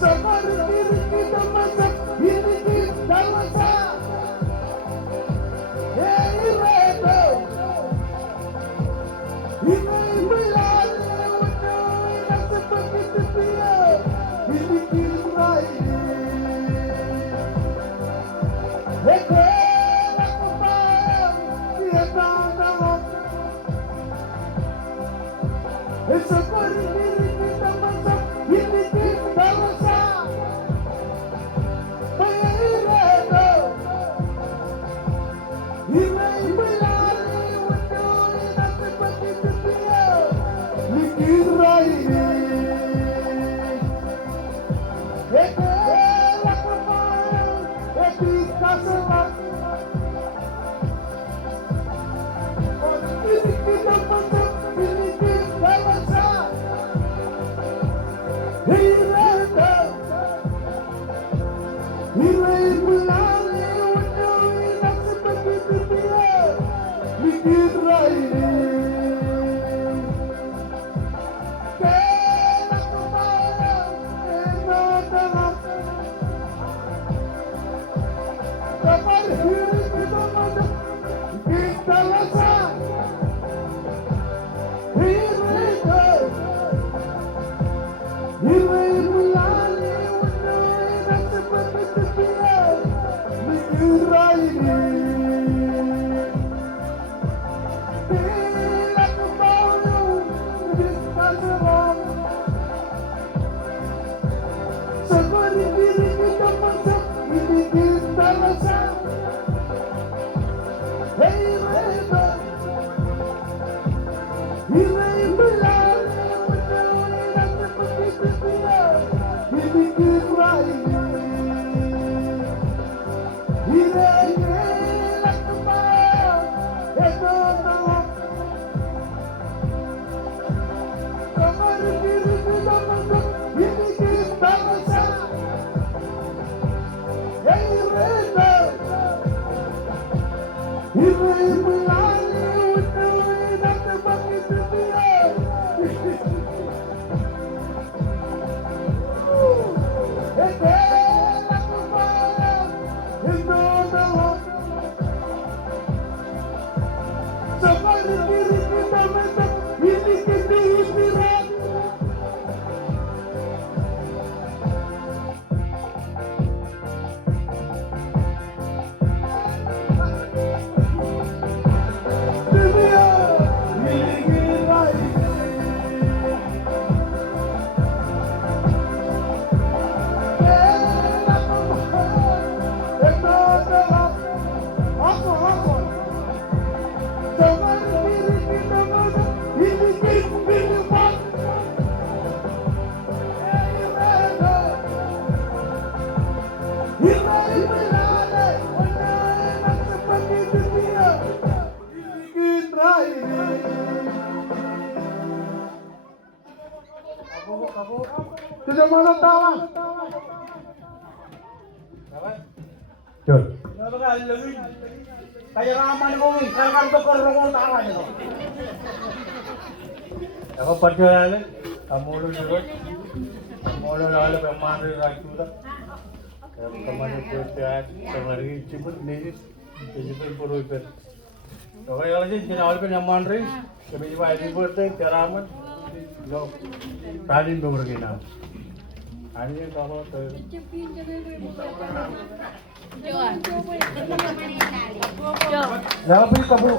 Separuh diri kita masak, ini kita masak. Hey, Redo. Ini belanya warna yang seperti dia. Ini kita ini. Hey, aku paham, dia tahu. Separuh diri kita masak, ini kita masak. Hey, Redo. Ini belanya warna yang seperti dia. Dikira ini. Aku paham, kita senang. Ini kita masak, ini kita masak. Hey, Redo. Ini belanya warna yang seperti dia. Dikira ini. Aku paham, kita senang. Separuh diri kita masak, kita masak. Hey, Redo. Ini belanya warna yang seperti dia. Dikira ini. Aku paham, kita senang. Separuh diri kita masak, ini kita masak. Hey, Redo. Ini belanya warna yang seperti dia. Ini kita ini. Ini aku paham, kita senang. Separuh diri kita masak, ini kita masak. Hey, Redo. Ini belanya warna yang seperti dia. Aku paham, kita senang. Separuh diri kita masak, ini kita istirahat. Dunia milik kita ini. Aku paham, kita senang. Aku. Separuh diri kita masak, ini kita istirahat. Hey, Redo. Ini belanya warna yang seperti dia. Kita ini. Sudah mana tawa? Jod. Kaya raman ko eh, kaya kanto ko rin ko tawa nito. Ako padalala. Kamulo dulu. Kamulo lalu bermain rakyat. Kemana percaya kemarin cepet nih. Cepet puru ipet. Kaya lagi jenawal penyaman ring. Kami juga ini berarti keramat. Lo tadi nomor kena. Ani kalau tuh. Lalu beli kabur.